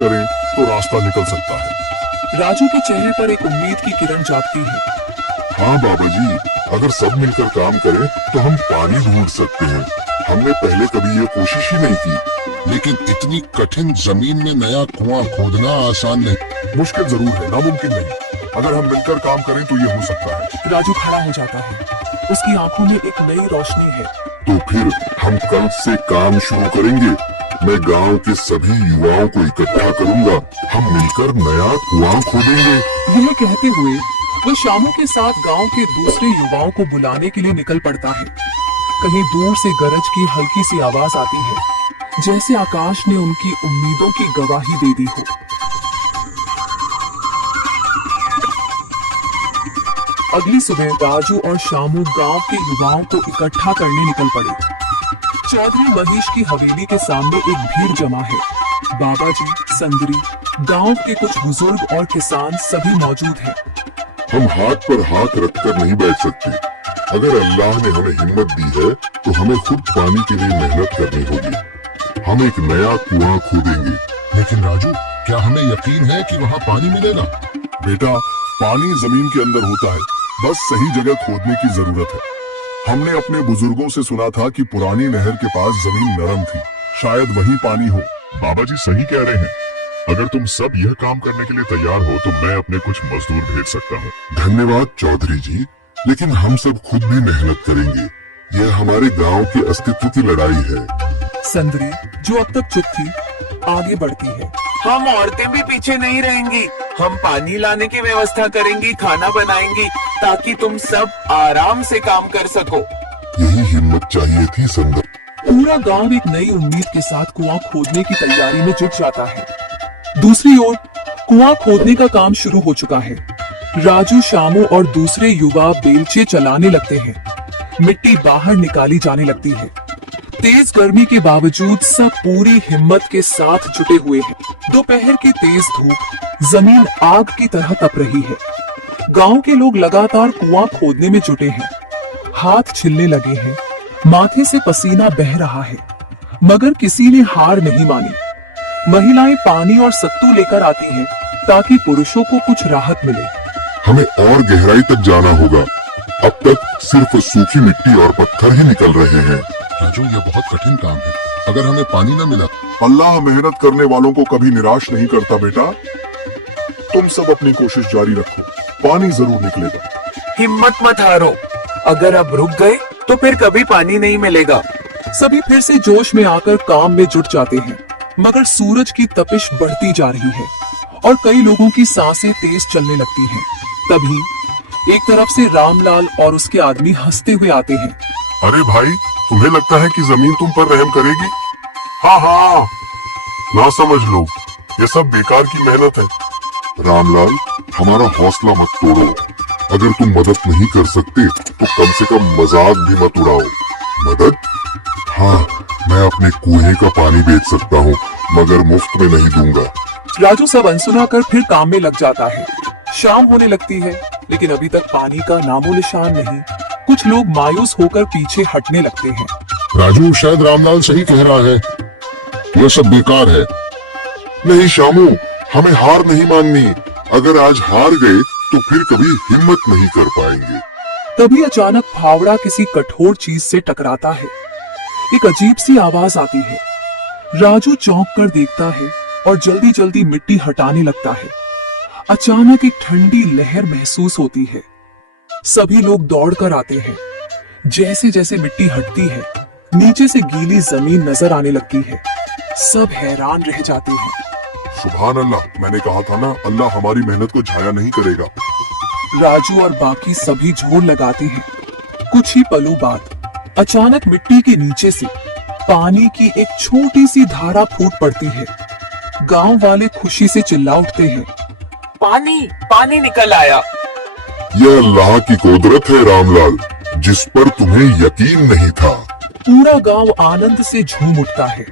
करें तो रास्ता निकल सकता है। राजू के चेहरे पर एक उम्मीद की किरण जागती है। हाँ बाबा जी, अगर सब मिलकर काम करें तो हम पानी ढूंढ सकते हैं। हमने पहले कभी ये कोशिश ही नहीं की। लेकिन इतनी कठिन जमीन में नया कुआं खोदना आसान नहीं। मुश्किल जरूर है, नामुमकिन नहीं। अगर हम मिलकर काम करें तो ये हो सकता है। राजू खड़ा हो जाता है। उसकी आंखों में एक नई रोशनी है। तो फिर हम कल से काम शुरू करेंगे। मैं गांव के सभी युवाओं को इकट्ठा करूंगा। हम मिलकर नया कुआं खोदेंगे। यह कहते हुए वह शामू के साथ गांव के दूसरे युवाओं को बुलाने के लिए निकल पड़ता है। कहीं दूर से गरज की हल्की सी आवाज आती है, जैसे आकाश ने उनकी उम्मीदों की गवाही दे दी हो। अगली सुबह राजू और शामू गांव के युवाओं को इकट्ठा करने निकल पड़े। चौधरी महेश की हवेली के सामने एक भीड़ जमा है। बाबा जी, संदरी, गांव के कुछ बुजुर्ग और किसान सभी मौजूद हैं। हम हाथ पर हाथ रखकर नहीं बैठ सकते। अगर अल्लाह ने हमें हिम्मत दी है तो हमें खुद पानी के लिए मेहनत करनी होगी। हम एक नया कुआं खोदेंगे। लेकिन राजू, क्या हमें यकीन है कि वहाँ पानी मिलेगा? बेटा, पानी जमीन के अंदर होता है, बस सही जगह खोदने की जरूरत है। हमने अपने बुजुर्गों से सुना था कि पुरानी नहर के पास जमीन नरम थी, शायद वहीं पानी हो। बाबा जी सही कह रहे हैं। अगर तुम सब यह काम करने के लिए तैयार हो तो मैं अपने कुछ मजदूर भेज सकता हूँ। धन्यवाद चौधरी जी, लेकिन हम सब खुद भी मेहनत करेंगे। यह हमारे गांव के अस्तित्व की लड़ाई है। संदरी, जो अब तक चुप थी, आगे बढ़ती है। हम औरतें भी पीछे नहीं रहेंगी। हम पानी लाने की व्यवस्था करेंगी, खाना बनाएंगी, ताकि तुम सब आराम से काम कर सको। यही हिम्मत चाहिए थी संदर। पूरा गांव एक नई उम्मीद के साथ कुआं खोदने की तैयारी में जुट जाता है। दूसरी ओर कुआं खोदने का काम शुरू हो चुका है। राजू, शामू और दूसरे युवा बेलचे चलाने लगते हैं। मिट्टी बाहर निकाली जाने लगती है। तेज गर्मी के बावजूद सब पूरी हिम्मत के साथ जुटे हुए हैं। दोपहर की तेज धूप जमीन आग की तरह तप रही है। गांव के लोग लगातार कुआं खोदने में जुटे हैं। हाथ छिलने लगे हैं, माथे से पसीना बह रहा है, मगर किसी ने हार नहीं मानी। महिलाएं पानी और सत्तू लेकर आती हैं ताकि पुरुषों को कुछ राहत मिले। हमें और गहराई तक जाना होगा। अब तक सिर्फ सूखी मिट्टी और पत्थर ही निकल रहे हैं। राजू, ये बहुत कठिन काम है। अगर हमें पानी न मिला? अल्लाह मेहनत करने वालों को कभी निराश नहीं करता बेटा। तुम सब अपनी कोशिश जारी रखो, पानी जरूर निकलेगा। हिम्मत मत हारो। अगर अब रुक गए तो फिर कभी पानी नहीं मिलेगा। सभी फिर से जोश में आकर काम में जुट जाते हैं, मगर सूरज की तपिश बढ़ती जा रही है और कई लोगों की सांसें तेज चलने लगती हैं। तभी एक तरफ से रामलाल और उसके आदमी हंसते हुए आते हैं। अरे भाई, तुम्हें लगता है कि जमीन तुम पर रहम करेगी? हाँ हाँ, ना समझ लो, ये सब बेकार की मेहनत है। रामलाल, हमारा हौसला मत तोड़ो। अगर तुम मदद नहीं कर सकते तो कम से कम मजाक भी मत उड़ाओ। मदद? हाँ, मैं अपने कुएं का पानी बेच सकता हूँ, मगर मुफ्त में नहीं दूंगा। राजू सब अनसुना कर फिर काम में लग जाता है। शाम होने लगती है, लेकिन अभी तक पानी का नामो निशान नहीं। कुछ लोग मायूस होकर पीछे हटने लगते हैं। राजू, शायद रामलाल सही कह रहा है। यह सब बेकार है। नहीं शामू, हमें हार नहीं माननी। अगर आज हार गए तो फिर कभी हिम्मत नहीं कर पाएंगे। तभी अचानक फावड़ा किसी कठोर चीज से टकराता है। एक अजीब सी आवाज आती है। राजू चौंक कर देखता है और जल्दी जल्दी मिट्टी हटाने लगता है। अचानक एक ठंडी लहर महसूस होती है। सभी लोग दौड़कर आते हैं। जैसे जैसे मिट्टी हटती है, नीचे से गीली जमीन नजर आने लगती है। सब हैरान रह जाते हैं। सुभान अल्लाह, मैंने कहा था ना, अल्लाह हमारी मेहनत को जाया नहीं करेगा। राजू और बाकी सभी जोर लगाते हैं। कुछ ही पलों बाद अचानक मिट्टी के नीचे से पानी की एक छोटी सी धारा फूट पड़ती है। गांव वाले खुशी से चिल्ला उठते हैं। पानी पानी निकल आया। यह अल्लाह की कुदरत है रामलाल, जिस पर तुम्हें यकीन नहीं था। पूरा गांव आनंद से झूम उठता है।